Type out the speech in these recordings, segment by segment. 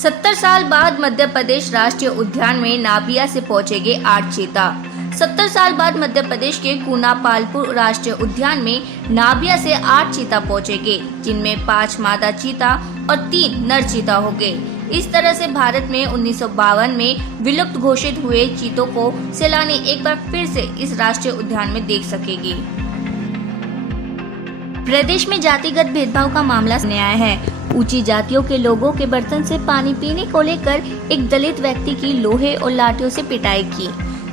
70 साल बाद मध्य प्रदेश राष्ट्रीय उद्यान में नाभिया से पहुंचेंगे 8 चीता। 70 साल बाद मध्य प्रदेश के कुनापालपुर राष्ट्रीय उद्यान में नाभिया से 8 चीता पहुंचेंगे, जिनमें 5 मादा चीता और 3 नर चीता होंगे। इस तरह से भारत में 1952 में विलुप्त घोषित हुए चीतों को सैलानी एक बार फिर से इस राष्ट्रीय उद्यान में देख सकेगी। प्रदेश में जातिगत भेदभाव का मामला सामने आया है। ऊंची जातियों के लोगों के बर्तन से पानी पीने को लेकर एक दलित व्यक्ति की लोहे और लाठियों से पिटाई की।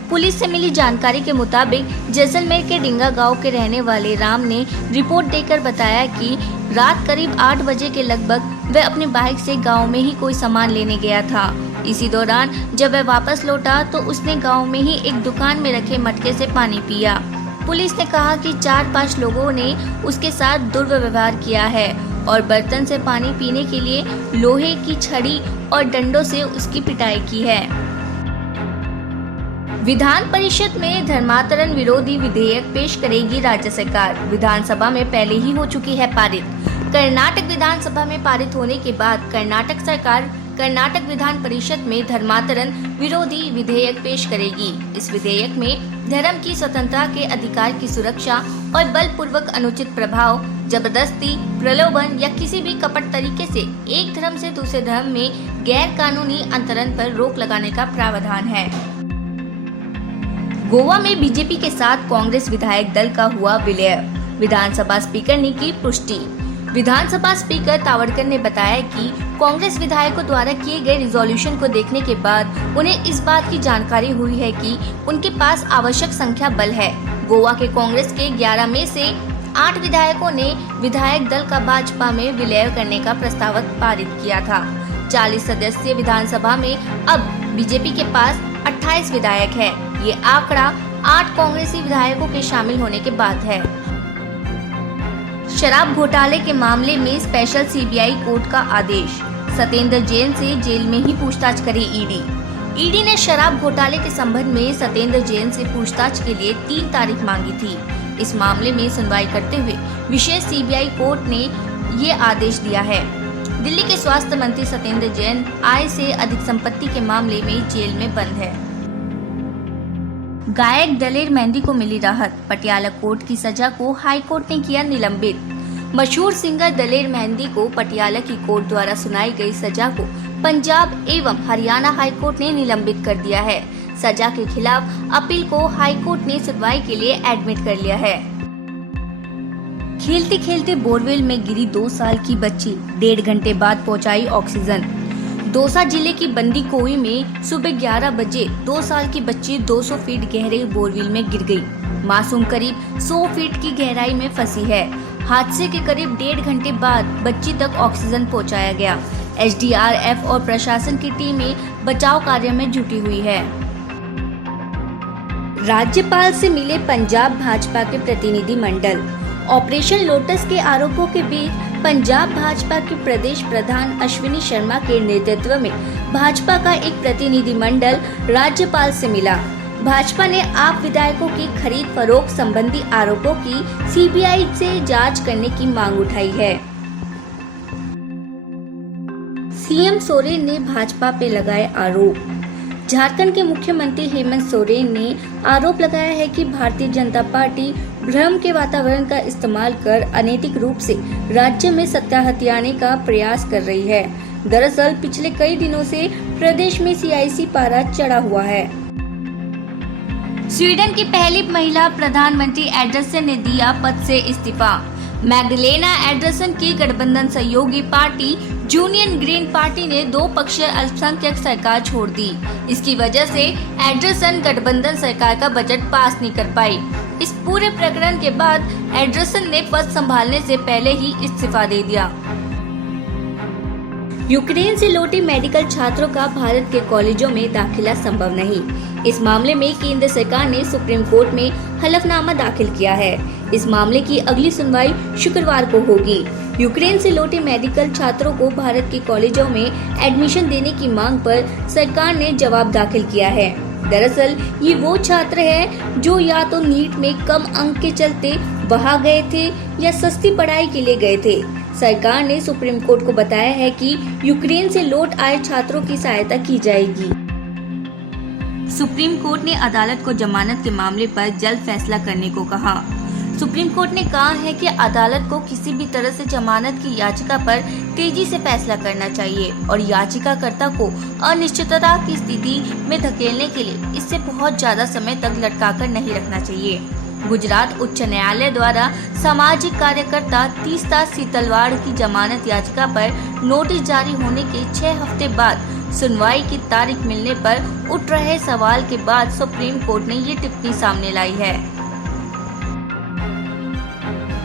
पुलिस से मिली जानकारी के मुताबिक जैसलमेर के डिंगा गांव के रहने वाले राम ने रिपोर्ट देकर बताया कि रात करीब 8 बजे के लगभग वह अपने बाइक से गांव में ही कोई सामान लेने गया था। इसी दौरान जब वह वापस लौटा तो उसने गांव में ही एक दुकान में रखे मटके से पानी पिया। पुलिस ने कहा कि 4-5 लोगों ने उसके साथ दुर्व्यवहार किया है और बर्तन से पानी पीने के लिए लोहे की छड़ी और डंडों से उसकी पिटाई की है। विधान परिषद में धर्मांतरण विरोधी विधेयक पेश करेगी राज्य सरकार। विधानसभा में पहले ही हो चुकी है पारित। कर्नाटक विधानसभा में पारित होने के बाद कर्नाटक सरकार कर्नाटक विधान परिषद में धर्मांतरण विरोधी विधेयक पेश करेगी। इस विधेयक में धर्म की स्वतंत्रता के अधिकार की सुरक्षा और बलपूर्वक अनुचित प्रभाव, जबरदस्ती, प्रलोभन या किसी भी कपट तरीके से एक धर्म से दूसरे धर्म में गैर कानूनी अंतरण पर रोक लगाने का प्रावधान है। गोवा में बीजेपी के साथ कांग्रेस विधायक दल का हुआ विलय। विधानसभा स्पीकर ने की पुष्टि। विधानसभा स्पीकर तावड़कर ने बताया कि कांग्रेस विधायकों द्वारा किए गए रिजोल्यूशन को देखने के बाद उन्हें इस बात की जानकारी हुई है कि उनके पास आवश्यक संख्या बल है। गोवा के कांग्रेस के 11 में से 8 विधायकों ने विधायक दल का भाजपा में विलय करने का प्रस्ताव पारित किया था। 40 सदस्यीय विधानसभा में अब बीजेपी के पास 28 विधायक है। ये आंकड़ा 8 कांग्रेसी विधायकों के शामिल होने के बाद है। शराब घोटाले के मामले में स्पेशल सीबीआई कोर्ट का आदेश। सत्येंद्र जैन से जेल में ही पूछताछ करे ईडी। ईडी ने शराब घोटाले के संबंध में सत्येंद्र जैन से पूछताछ के लिए 3 तारीख मांगी थी। इस मामले में सुनवाई करते हुए विशेष सीबीआई कोर्ट ने ये आदेश दिया है। दिल्ली के स्वास्थ्य मंत्री सत्येंद्र जैन आय से अधिक संपत्ति के मामले में जेल में बंद है। गायक दलेर मेहंदी को मिली राहत। पटियाला कोर्ट की सजा को हाई कोर्ट ने किया निलंबित। मशहूर सिंगर दलेर मेहंदी को पटियाला की कोर्ट द्वारा सुनाई गई सजा को पंजाब एवं हरियाणा हाई कोर्ट ने निलंबित कर दिया है। सजा के खिलाफ अपील को हाई कोर्ट ने सुनवाई के लिए एडमिट कर लिया है। खेलते खेलते बोरवेल में गिरी 2 साल की बच्ची, 1.5 घंटे बाद पहुंचाई ऑक्सीजन। दौसा जिले की बंदी कोई में सुबह 11 बजे 2 साल की बच्ची 200 फीट गहरे बोरवेल में गिर गई। मासूम करीब 100 फीट की गहराई में फंसी है। हादसे के करीब 1.5 घंटे बाद बच्ची तक ऑक्सीजन पहुंचाया गया। एसडीआरएफ और प्रशासन की टीमें बचाव कार्य में जुटी हुई है। राज्यपाल से मिले पंजाब भाजपा के प्रतिनिधि मंडल। ऑपरेशन लोटस के आरोपों के बीच पंजाब भाजपा के प्रदेश प्रधान अश्विनी शर्मा के नेतृत्व में भाजपा का एक प्रतिनिधि मंडल राज्यपाल से मिला। भाजपा ने आप विधायकों की खरीद फरोख्त संबंधी आरोपों की सीबीआई से जांच करने की मांग उठाई है। सीएम सोरेन ने भाजपा पे लगाए आरोप। झारखंड के मुख्यमंत्री हेमंत सोरेन ने आरोप लगाया है कि भारतीय जनता पार्टी भ्रम के वातावरण का इस्तेमाल कर अनैतिक रूप से राज्य में सत्ता हथियाने का प्रयास कर रही है। दरअसल पिछले कई दिनों से प्रदेश में सियासी पारा चढ़ा हुआ है। स्वीडन की पहली महिला प्रधानमंत्री एंडरसन ने दिया पद से इस्तीफा। मैग्डलेना एंडरसन की गठबंधन सहयोगी पार्टी यूनियन ग्रीन पार्टी ने 2 पक्षीय अल्पसंख्यक सरकार छोड़ दी। इसकी वजह से एंडरसन गठबंधन सरकार का बजट पास नहीं कर पाई। इस पूरे प्रकरण के बाद एंडरसन ने पद संभालने से पहले ही इस्तीफा दे दिया। यूक्रेन से लौटे मेडिकल छात्रों का भारत के कॉलेजों में दाखिला संभव नहीं। इस मामले में केंद्र सरकार ने सुप्रीम कोर्ट में हलफनामा दाखिल किया है। इस मामले की अगली सुनवाई शुक्रवार को होगी। यूक्रेन से लौटे मेडिकल छात्रों को भारत के कॉलेजों में एडमिशन देने की मांग पर सरकार ने जवाब दाखिल किया है। दरअसल ये वो छात्र हैं जो या तो नीट में कम अंक के चलते वहां गए थे या सस्ती पढ़ाई के लिए गए थे। सरकार ने सुप्रीम कोर्ट को बताया है कि यूक्रेन से लौट आए छात्रों की सहायता की जाएगी। सुप्रीम कोर्ट ने अदालत को जमानत के मामले पर जल्द फैसला करने को कहा। सुप्रीम कोर्ट ने कहा है कि अदालत को किसी भी तरह से जमानत की याचिका पर तेजी से फैसला करना चाहिए और याचिकाकर्ता को अनिश्चितता की स्थिति में धकेलने के लिए इससे बहुत ज्यादा समय तक लटकाकर नहीं रखना चाहिए। गुजरात उच्च न्यायालय द्वारा सामाजिक कार्यकर्ता तीस्ता सीतलवाड़ की जमानत याचिका पर नोटिस जारी होने के 6 हफ्ते बाद सुनवाई की तारीख मिलने पर उठ रहे सवाल के बाद सुप्रीम कोर्ट ने ये टिप्पणी सामने लाई है।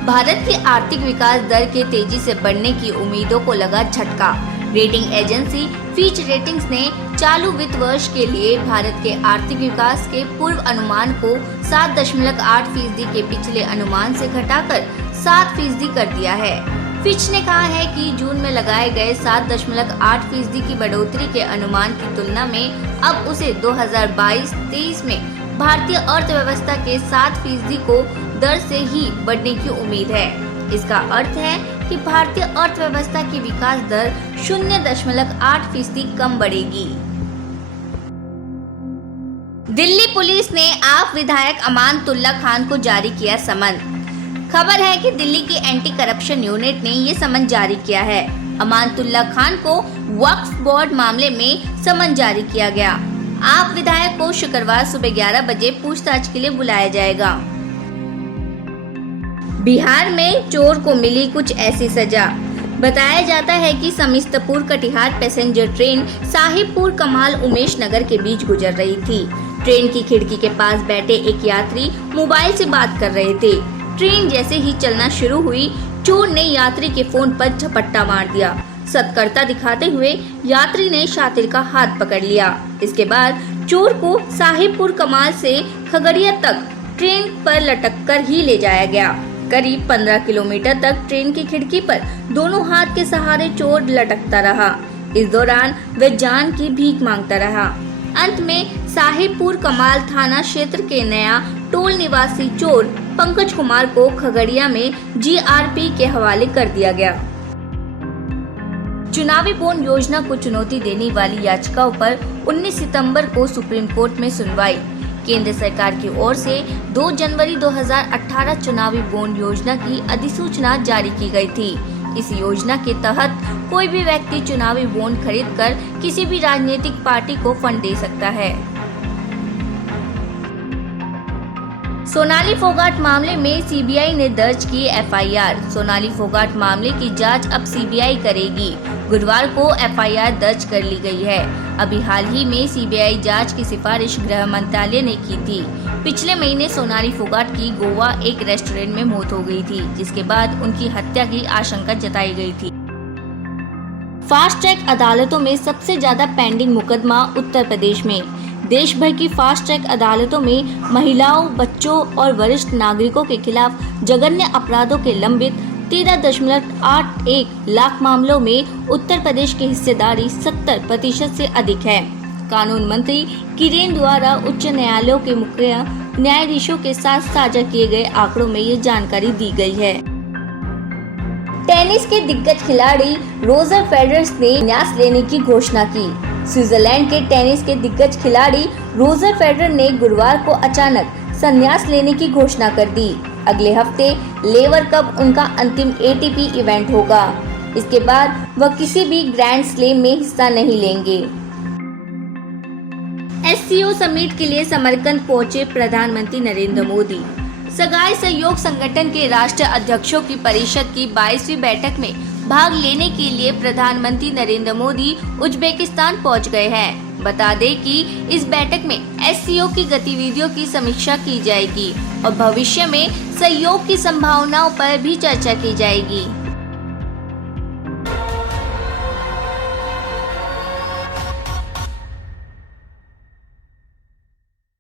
भारत की आर्थिक विकास दर के तेजी से बढ़ने की उम्मीदों को लगा झटका। रेटिंग एजेंसी फिच रेटिंग्स ने चालू वित्त वर्ष के लिए भारत के आर्थिक विकास के पूर्व अनुमान को 7.8% के पिछले अनुमान से घटाकर 7% कर दिया है। फिच ने कहा है कि जून में लगाए गए 7.8% की बढ़ोतरी के अनुमान की तुलना में अब उसे 2022-23 में भारतीय अर्थव्यवस्था के 7% को दर से ही बढ़ने की उम्मीद है। इसका अर्थ है कि भारतीय अर्थव्यवस्था की विकास दर 0.8% कम बढ़ेगी। दिल्ली पुलिस ने आप विधायक अमानतुल्ला खान को जारी किया समन। खबर है कि दिल्ली की एंटी करप्शन यूनिट ने ये समन जारी किया है। अमानतुल्ला खान को वक्फ बोर्ड मामले में समन जारी किया गया। आप विधायक को शुक्रवार सुबह 11 बजे पूछताछ के लिए बुलाया जाएगा। बिहार में चोर को मिली कुछ ऐसी सजा। बताया जाता है कि समिस्तपुर कटिहार पैसेंजर ट्रेन साहिबपुर कमाल उमेश नगर के बीच गुजर रही थी। ट्रेन की खिड़की के पास बैठे एक यात्री मोबाइल से बात कर रहे थे। ट्रेन जैसे ही चलना शुरू हुई, चोर ने यात्री के फोन पर झपट्टा मार दिया। सतर्कता दिखाते हुए यात्री ने शातिर का हाथ पकड़ लिया। इसके बाद चोर को साहिबपुर कमाल से खगड़िया तक ट्रेन पर लटक कर ही ले जाया गया। करीब 15 किलोमीटर तक ट्रेन की खिड़की पर दोनों हाथ के सहारे चोर लटकता रहा। इस दौरान वह जान की भीख मांगता रहा। अंत में साहिबपुर कमाल थाना क्षेत्र के नया टोल निवासी चोर पंकज कुमार को खगड़िया में जीआरपी के हवाले कर दिया गया। चुनावी बॉन्ड योजना को चुनौती देने वाली याचिकाओं पर 19 सितंबर को सुप्रीम कोर्ट में सुनवाई। केंद्र सरकार की ओर से 2 जनवरी 2018 चुनावी बॉन्ड योजना की अधिसूचना जारी की गई थी। इस योजना के तहत कोई भी व्यक्ति चुनावी बॉन्ड खरीदकर किसी भी राजनीतिक पार्टी को फंड दे सकता है। सोनाली फोगाट मामले में सीबीआई ने दर्ज की एफआईआर। सोनाली फोगाट मामले की जांच अब सीबीआई करेगी। गुरुवार को एफआईआर दर्ज कर ली गई है। अभी हाल ही में सीबीआई जांच की सिफारिश गृह मंत्रालय ने की थी। पिछले महीने सोनाली फोगाट की गोवा एक रेस्टोरेंट में मौत हो गई थी, जिसके बाद उनकी हत्या की आशंका जताई गई थी। फास्ट ट्रैक अदालतों में सबसे ज्यादा पेंडिंग मुकदमा उत्तर प्रदेश में। देश भर की फास्ट ट्रैक अदालतों में महिलाओं, बच्चों और वरिष्ठ नागरिकों के खिलाफ जघन्य अपराधों के लंबित 13.81 लाख मामलों में उत्तर प्रदेश की हिस्सेदारी 70% से अधिक है। कानून मंत्री किरेन द्वारा उच्च न्यायालयों के मुख्य न्यायाधीशों के साथ साझा किए गए आंकड़ों में ये जानकारी दी गई है। टेनिस के दिग्गज खिलाड़ी रोजर फेडरर ने संन्यास लेने की घोषणा की। स्विट्जरलैंड के टेनिस के दिग्गज खिलाड़ी रोजर फेडरर ने गुरुवार को अचानक संन्यास लेने की घोषणा कर दी। अगले हफ्ते लेवर कप उनका अंतिम एटीपी इवेंट होगा। इसके बाद वह किसी भी ग्रैंड स्लैम में हिस्सा नहीं लेंगे। एससीओ समिट के लिए समरकंद पहुंचे प्रधानमंत्री नरेंद्र मोदी। सगाई सहयोग संगठन के राष्ट्रीय अध्यक्षों की परिषद की 22वीं बैठक में भाग लेने के लिए प्रधानमंत्री नरेंद्र मोदी उज्बेकिस्तान पहुंच गए हैं। बता दें कि इस बैठक में एससीओ की गतिविधियों की समीक्षा की जाएगी और भविष्य में सहयोग की संभावनाओं पर भी चर्चा की जाएगी।